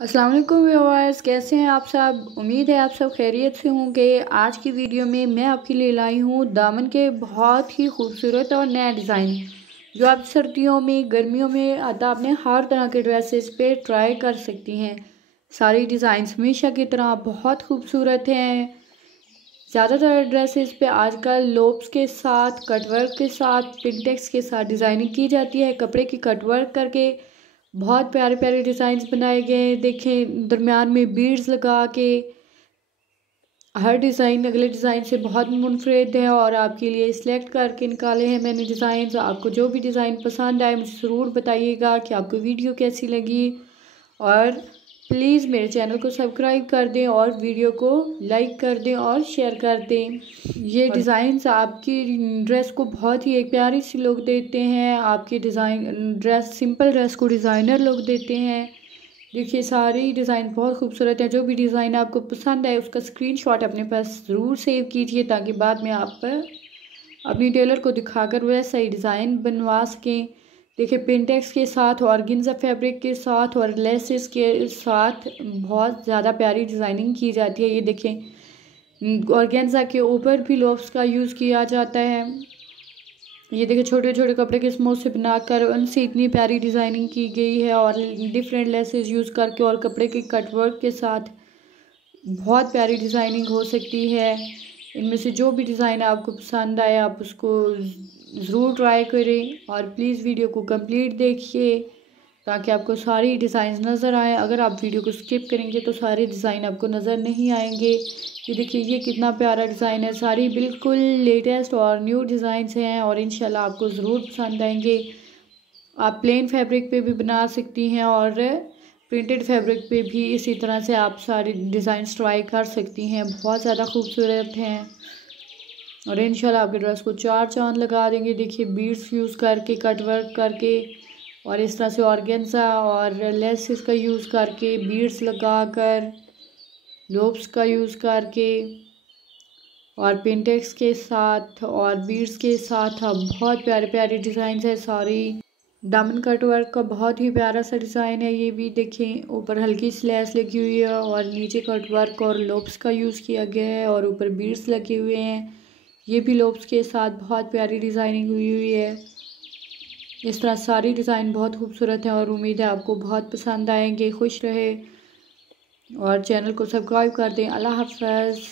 अस्सलाम वालेकुम व्यूअर्स, कैसे हैं आप सब। उम्मीद है आप सब खैरियत से होंगे। आज की वीडियो में मैं आपके लिए लाई हूँ दामन के बहुत ही खूबसूरत और नया डिज़ाइन जो आप सर्दियों में गर्मियों में आपने हर तरह के ड्रेसेस पे ट्राई कर सकती हैं। सारी डिज़ाइंस हमेशा की तरह बहुत खूबसूरत हैं। ज़्यादातर ड्रेसेस पे आजकल लोप्स के साथ कटवर्क के साथ पिंटेक्स के साथ डिज़ाइनिंग की जाती है। कपड़े की कटवर्क करके बहुत प्यारे प्यारे डिज़ाइंस बनाए गए। देखें दरमियान में बीड्स लगा के हर डिज़ाइन अगले डिज़ाइन से बहुत मुनफरद है और आपके लिए सिलेक्ट करके निकाले हैं मैंने डिज़ाइन। आपको जो भी डिज़ाइन पसंद आए मुझे ज़रूर बताइएगा कि आपको वीडियो कैसी लगी और प्लीज़ मेरे चैनल को सब्सक्राइब कर दें और वीडियो को लाइक कर दें और शेयर कर दें। ये डिज़ाइंस आपकी ड्रेस को बहुत ही एक प्यारी सी लुक देते हैं। आपकी सिंपल ड्रेस को डिज़ाइनर लुक देते हैं। देखिए सारी डिज़ाइन बहुत खूबसूरत है। जो भी डिज़ाइन आपको पसंद है उसका स्क्रीनशॉट अपने पास ज़रूर सेव कीजिए ताकि बाद में आप अपनी टेलर को दिखाकर वैसा ही डिज़ाइन बनवा सकें। देखिए पिंटेक्स के साथ ऑर्गेन्जा फैब्रिक के साथ और लेसेस के साथ बहुत ज़्यादा प्यारी डिज़ाइनिंग की जाती है। ये देखें ऑर्गेन्जा के ऊपर भी लोफ्स का यूज़ किया जाता है। ये देखिए छोटे छोटे कपड़े के स्मूथ से बनाकर उनसे इतनी प्यारी डिज़ाइनिंग की गई है और डिफरेंट लेसेस यूज़ करके और कपड़े के कटवर्क के साथ बहुत प्यारी डिज़ाइनिंग हो सकती है। इनमें से जो भी डिज़ाइन आपको पसंद आए आप उसको ज़रूर ट्राई करें और प्लीज़ वीडियो को कंप्लीट देखिए ताकि आपको सारी डिज़ाइन नज़र आए। अगर आप वीडियो को स्किप करेंगे तो सारे डिज़ाइन आपको नज़र नहीं आएंगे। ये देखिए ये कितना प्यारा डिज़ाइन है। सारी बिल्कुल लेटेस्ट और न्यू डिज़ाइंस हैं और इंशाल्लाह आपको ज़रूर पसंद आएंगे। आप प्लेन फैब्रिक पे भी बना सकती हैं और प्रिंटेड फैब्रिक पे भी इसी तरह से आप सारी डिज़ाइन ट्राई कर सकती हैं। बहुत ज़्यादा खूबसूरत हैं और इंशाल्लाह आपके ड्रेस को चार चांद लगा देंगे। देखिए बीड्स यूज़ करके कटवर्क करके और इस तरह से ऑर्गेन्जा और लेसेस का यूज़ करके बीड्स लगाकर लोप्स का यूज़ करके और पिंटेक्स के साथ और बीड्स के साथ बहुत प्यारे प्यारे डिज़ाइन है। सारी दामन कट वर्क का बहुत ही प्यारा सा डिज़ाइन है। ये भी देखें ऊपर हल्की सी लेस लगी हुई है और नीचे कट वर्क और लोप्स का यूज़ किया गया है और ऊपर बीड्स लगे हुए हैं। ये भी लोप्स के साथ बहुत प्यारी डिज़ाइनिंग हुई है। इस तरह सारी डिज़ाइन बहुत खूबसूरत है और उम्मीद है आपको बहुत पसंद आएंगे। खुश रहे और चैनल को सब्सक्राइब कर दें। अल्लाह हाफ़िज़।